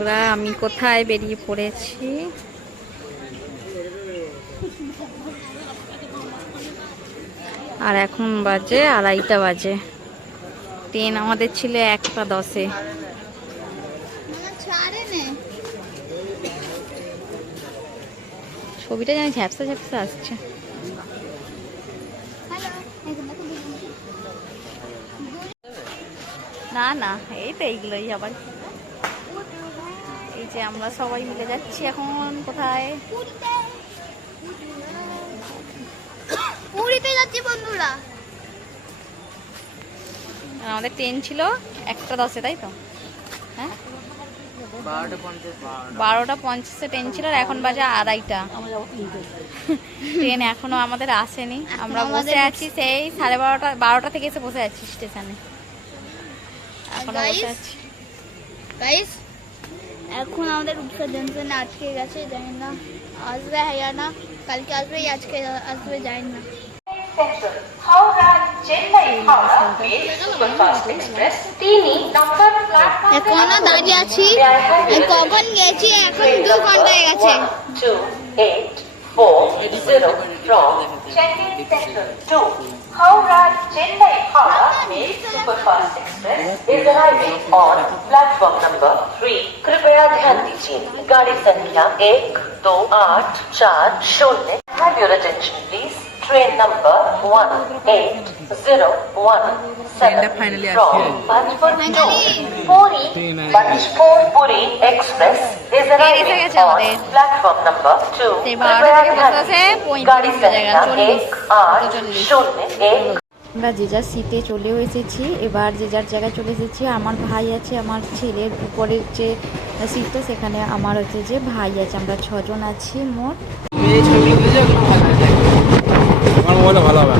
বন্ধুরা, আমি কোথায় বেরিয়ে পড়েছি। আর এখন বাজে 2:30 বাজে। ট্রেন আমাদের ছিল 1:10-এ। ছবিটা জানি ঝ্যাপসা ঝ্যাপসা আসছে। না না, এই তো এইগুলোই আবার। এই যে আমরা সবাই মিলে যাচ্ছি এখন কোথায়, পুরীতে যাচ্ছি বন্ধুরা। আমাদের ট্রেন ছিল 1:10-এ, তাই তো? হ্যাঁ, 12:50 ট্রেন ছিল, আর এখন বাজে 2:30। ট্রেন এখনো আমাদের আসেনি। আমরা বসে আছি সেই 12:30 থেকে এসে বসে আছি স্টেশনে। এখনো বসে আছি। গাইস, এখন আমাদের রূপসা জংশনে আটকে গেছে, জানি না আসবে হ্যাঁ না, কালকে আসবে আজকে আসবে জানি না। এখনো দাঁড়িয়ে আছি, কখন গেছি, এখন 2 ঘন্টা হয়ে গেছে। 2840 from Chennai Central to Howrah Chennai Howrah Mail Superfast Express is arriving on platform number 3. कृपया ध्यान दीजिए, गाड़ी संख्या 12840 have your attention please. Train number 1801 from Bhajpur to Puri Express is arriving on platform number 2. গাড়ি সংখ্যা 18001। আমরা যে যার সিটে চলেও এসেছি। এবার যে যার জায়গায় চলে এসেছি। আমার ভাই আছে, আমার ছেলের উপরের যে সিটটা সেখানে আমার হচ্ছে যে ভাই আছে। আমরা 6 জন আছি মোট। ভালো হবে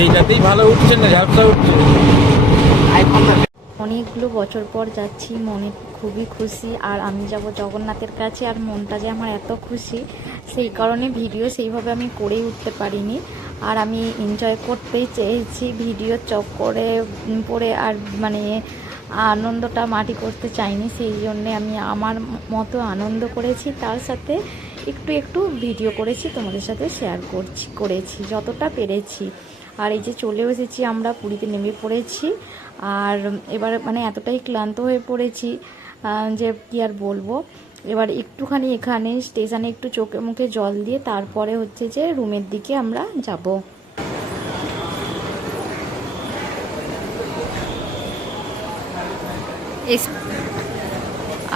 এইটাতেই ভালো উঠছে না, ঝাপসা উঠছে। অনেকগুলো বছর পর যাচ্ছি, মনে খুবই খুশি। আর আমি যাব জগন্নাথের কাছে, আর মনটা যে আমার এত খুশি, সেই কারণে ভিডিও সেইভাবে আমি করেই উঠতে পারিনি। আর আমি এনজয় করতেই চেয়েছি, ভিডিও চক্করে পড়ে আর মানে আনন্দটা মাটি করতে চাইনি। সেই জন্যে আমি আমার মতো আনন্দ করেছি, তার সাথে একটু একটু ভিডিও করেছি, তোমাদের সাথে শেয়ার করেছি যতটা পেরেছি। আর এই যে চলেও এসেছি, আমরা পুরীতে নেমে পড়েছি। আর এবার মানে এতটাই ক্লান্ত হয়ে পড়েছি যে কি আর বলবো। এবার একটুখানি এখানে স্টেশনে একটু চোখে মুখে জল দিয়ে তারপরে হচ্ছে যে রুমের দিকে আমরা যাব।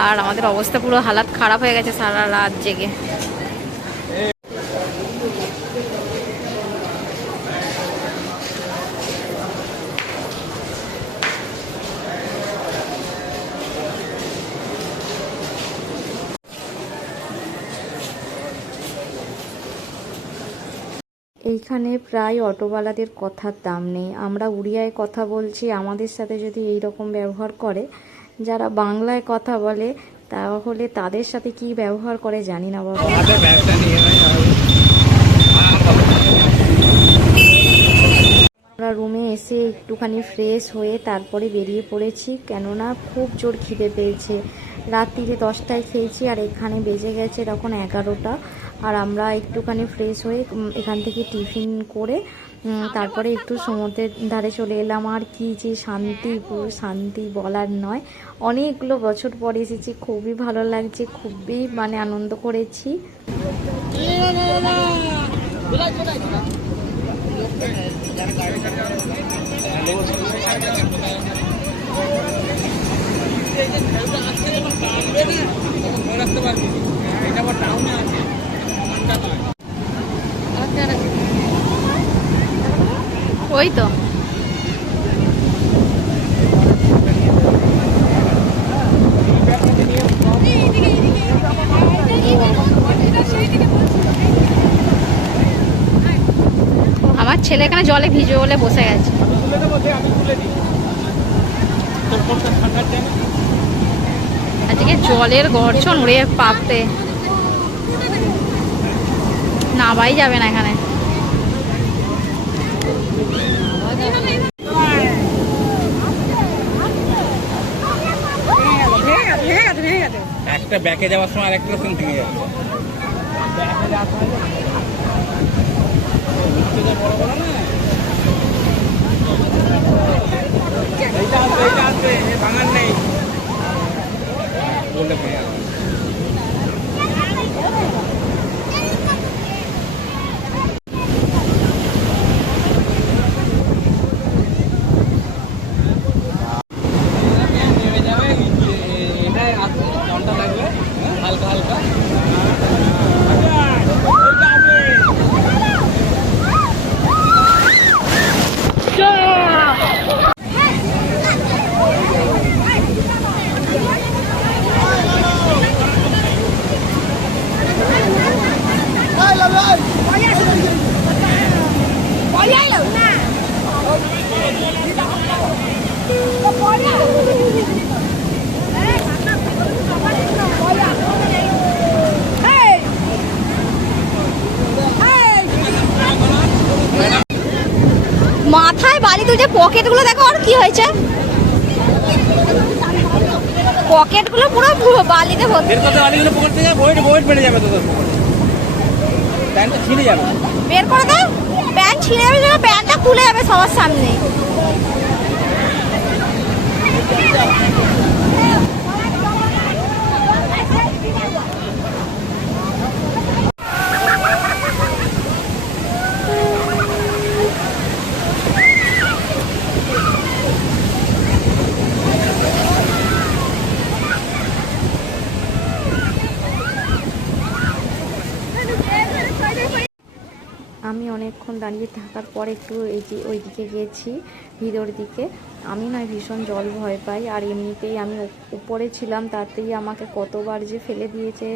আর আমাদের অবস্থা পুরো হালাত খারাপ হয়ে গেছে সারা রাত জেগে। এইখানে প্রায় অটোওয়ালাদের কথার দাম নেই। আমরা উড়িয়ায় কথা বলছি, আমাদের সাথে যদি এই রকম ব্যবহার করে, যারা বাংলায় কথা বলে তাহলে তাদের সাথে কি ব্যবহার করে জানি না বাবা। আমরা রুমে এসে একটুখানি ফ্রেশ হয়ে তারপরে বেরিয়ে পড়েছি, কেননা খুব জোর খিদে পেয়েছে। রাত্রিরে 10টায় খেয়েছি, আর এখানে বেজে গেছে তখন 11টা। আর আমরা একটুখানি ফ্রেশ হয়ে এখান থেকে টিফিন করে তারপরে একটু সমুদ্রের ধারে চলে এলাম। আর কি যে শান্তি, পুরো শান্তি বলার নয়। অনেকগুলো বছর পরে এসেছি, খুবই ভালো লাগছে, খুবই মানে আনন্দ করেছি। ওই তো আমার ছেলে এখানে জলে ভিজে বলে বসে গেছে। আজকে জলের গর্জন উড়ে পাপতে নামাই যাবে না এখানে। একটা ব্যাকে যাওয়ার সময় আরেকটা সিন ভেঙে যাচ্ছে। ব্যাকে যাওয়ার সময় বড় বড় না, এইটা আসবে ভাঙার নেই বললে ভেঙে যাবে। হালকা হালকা মাথায় বালি তুলছে, পকেটগুলো দেখো আর কি হয়েছে, পকেটগুলো পুরো বালিতে ভর্তি। বের করতে বালিগুলো পকেট থেকে ওয়েট বেড়ে যাবে তো, প্যান্টটা ছিঁড়ে যাবে। বের করে দাও, প্যান্ট ছিঁড়ে যাবে, যেন প্যান্টটা খুলে যাবে সবার সামনে। আমি অনেকক্ষণ দাঁড়িয়ে থাকার পর একটু এই যে ওই দিকে গেছি ভিতর দিকে। আমি নয় ভীষণ জল ভয় পাই, আর এমনিতেই আমি উপরে ছিলাম, তাতেই আমাকে কতবার যে ফেলে দিয়েছে,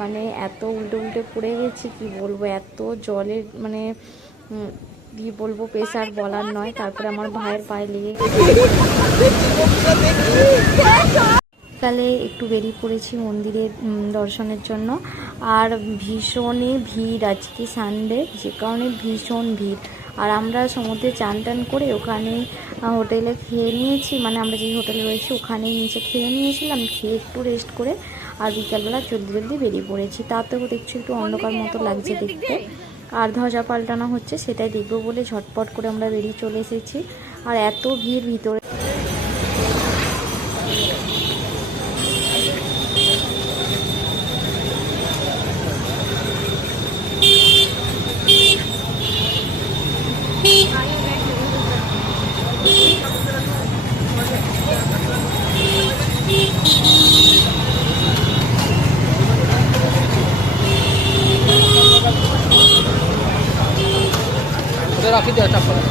মানে এত উল্টে উল্টে পড়ে গেছি কি বলবো, এত জলের মানে কি বলবো প্রেসার বলার নয়। তারপরে আমার ভাইয়ের পায়ে লেগে কালে একটু বেরিয়ে পড়েছি মন্দিরের দর্শনের জন্য। আর ভীষণই ভিড়, আজকে সানডে, যে কারণে ভীষণ ভিড়। আর আমরা সমুদ্রে চান টান করে ওখানে হোটেলে খেয়ে নিয়েছি, মানে আমরা যে হোটেলে রয়েছি ওখানেই নিচে খেয়ে নিয়েছিলাম, খেয়ে একটু রেস্ট করে আর বিকালবেলা জলদি জলদি বেরিয়ে পড়েছি। তাতেও দেখছি একটু অন্ধকার মতো লাগছে দেখতে, আর ধ্বজা পাল্টানো হচ্ছে সেটাই দেখবো বলে ঝটপট করে আমরা বেরিয়ে চলে এসেছি। আর এত ভিড় ভিতরে, রাখি দেওয়া চাপ করে।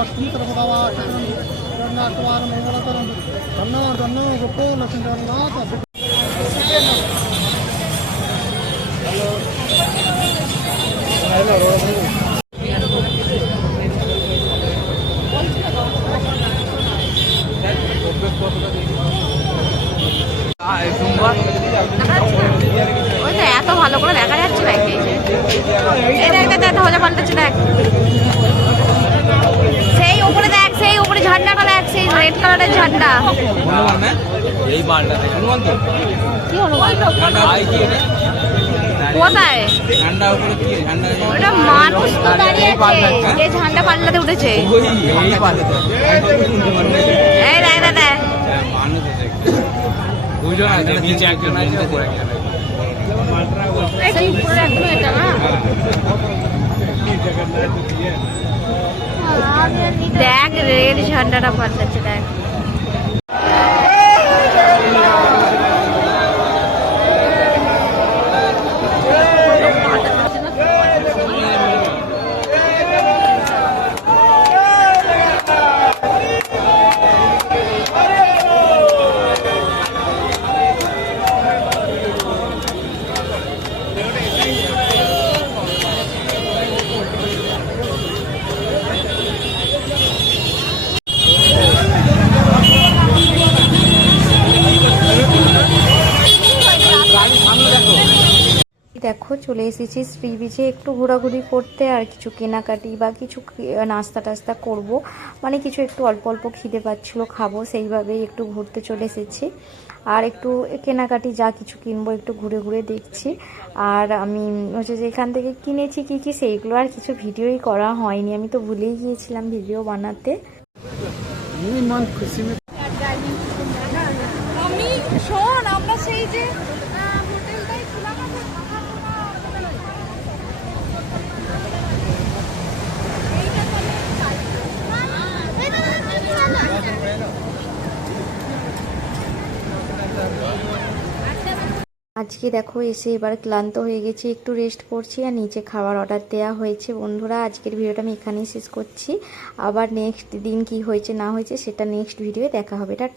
लक्ष्मी सर्वदा करुणाकुमार मंगलकरम धन्नो धन्नो गोपो लक्ष्मी जगन्नाथ। এত ভালো করে দেখা যাচ্ছে না, ধ্বজা পাল্টাচ্ছে দেখ, সেই উপরে দেখ, সেই উপরে ঝান্ডাটা দেখ, সেই রেড কালারের ঝান্ডা। এই বালটা হনুমান তো কি হনুমান কোথায়? ঝান্ডা উপরে কি ঝান্ডা? ওটা মানুষ তো দাঁড়িয়ে আছে, যে ঝান্ডা পাল্লাতে উঠেছে। ওই এই পাল্লাতে। এই দেখ দেখ দেখ। মানুষ আছে। দুজন আছে, নিচে একজন আছে, উপরে একজন আছে। সেই উপরে একদম এটা না। দেখ রেড ঝান্ডাটা পাল্টাচ্ছে দেখ। দেখো চলে এসেছি সি বিচে একটু ঘোরাঘুরি করতে, আর কিছু কেনাকাটি বা কিছু নাস্তা টাস্তা করব, মানে কিছু একটু অল্প অল্প খিদে পাচ্ছিলো, খাবো, সেইভাবেই একটু ঘুরতে চলে এসেছি। আর একটু কেনাকাটি যা কিছু কিনবো একটু ঘুরে ঘুরে দেখছি। আর আমি হচ্ছে যে এখান থেকে কিনেছি কি কি সেইগুলো আর কিছু ভিডিওই করা হয়নি, আমি তো ভুলেই গিয়েছিলাম ভিডিও বানাতে। আমি শোন, আমরা সেই যে হোটেলটাই ছিলাম আজকে দেখো এসে এবার ক্লান্ত হয়ে গেছি, একটু রেস্ট করছি, আর নিচে খাবার অর্ডার দেওয়া হয়েছে। বন্ধুরা আজকের ভিডিওটা আমি এখানেই শেষ করছি, আবার নেক্সট দিন কি হয়েছে না হয়েছে সেটা নেক্সট ভিডিওয়ে দেখা হবে। টাটা।